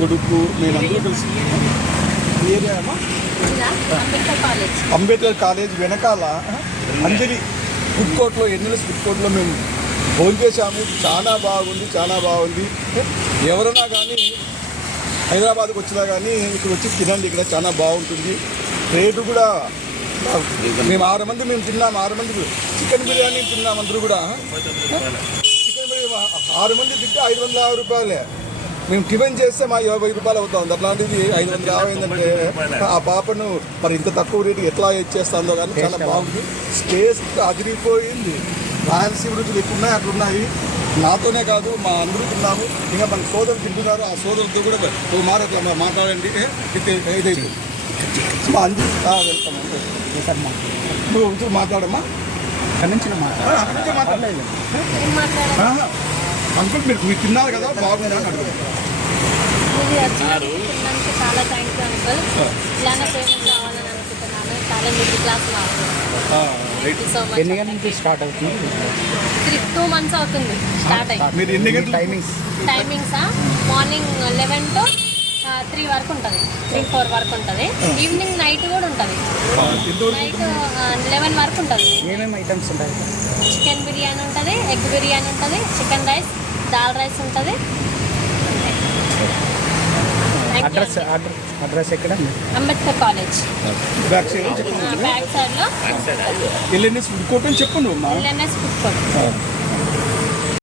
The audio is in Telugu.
కొడుకు మేమందరూ కలిసి అంబేద్కర్ కాలేజ్. వెనకాల అంజలి ఫుడ్ కోర్ట్లో ఎన్ఎల్ఎస్ ఫుడ్ కోర్ట్లో మేము భోజనం చేశాము. చాలా బాగుంది చాలా బాగుంది. ఎవరైనా కానీ హైదరాబాద్కి వచ్చినా కానీ ఇక్కడ వచ్చి తినండి ఇక్కడ చాలా బాగుంటుంది. రేటు కూడా మేము ఆరు మంది మేము తిన్నాము ఆరు మంది చికెన్ బిర్యానీ తిన్నాం అందరూ కూడా. చికెన్ బిర్యానీ ఆరు మంది తింటే ఐదు వందల రూపాయలే. మేము టిఫిన్ చేస్తే మా యాభై రూపాయలు అవుతుంది. అట్లాంటిది ఐదు వందల యాభై ఏంటంటే ఆ పాపను మరి ఇంత తక్కువ రేటు ఎట్లా ఇచ్చేస్తుందో కానీ చాలా బాగుంది. స్పేస్ అదిరిపోయింది. రాయలసీమ రుచులు ఎక్కువ ఉన్నాయి అట్లున్నాయి. నాతోనే కాదు మా అందరూ తిన్నాము. ఇంకా మన సోదరులు తింటున్నారు. ఆ సోదరులతో కూడా ఒక మాట అట్లా మాట్లాడండి. ఇదైతే మా అంజు వెళ్తాము నువ్వు మాట్లాడమ్మా. అక్కడి నుంచి మాట అంకుల్ మీరు మీరు తిన్నారు కదా బాగుందా అని అడుగుతాను ఇది వచ్చినందుకు తిన్నందుకు చాలా థ్యాంక్ యూ అంకుల్ ఇలానే పేమెంట్ కావాలని అనుకుంటున్నాను. చాలా మిడిల్ క్లాస్ మాకు థ్యాంక్ యూ సో ఎన్ని గంటల నుంచి స్టార్ట్ అవుతుంది? త్రీ టూ మంత్స్ అవుతుంది స్టార్ట్ అయ్యి. మీరు ఎన్ని గంటలు టైమింగ్స్ టైమింగ్సా మార్నింగ్ లెవెన్ టు త్రీ వరకు ఉంటుంది. త్రీ ఫోర్ వరకు ఉంటుంది. ఈవినింగ్ నైట్ కూడా లెవెన్ వరకు ఉంటుంది. ఏమేమి ఐటమ్స్ ఉంటాయి? చికెన్ బిర్యానీ ఉంటుంది ఎగ్ బిర్యానీ ఉంటుంది చికెన్ రైస్ దాల్ రైస్ ఉంటుంది. అడ్రస్ అడ్రస్ అడ్రస్ ఎక్కడ? Ambedkar college back side back సైడ్లో ఎల్ఎన్ఎస్ ఫుడ్ కోర్ట్ అని చెప్పండి మా. LNS food court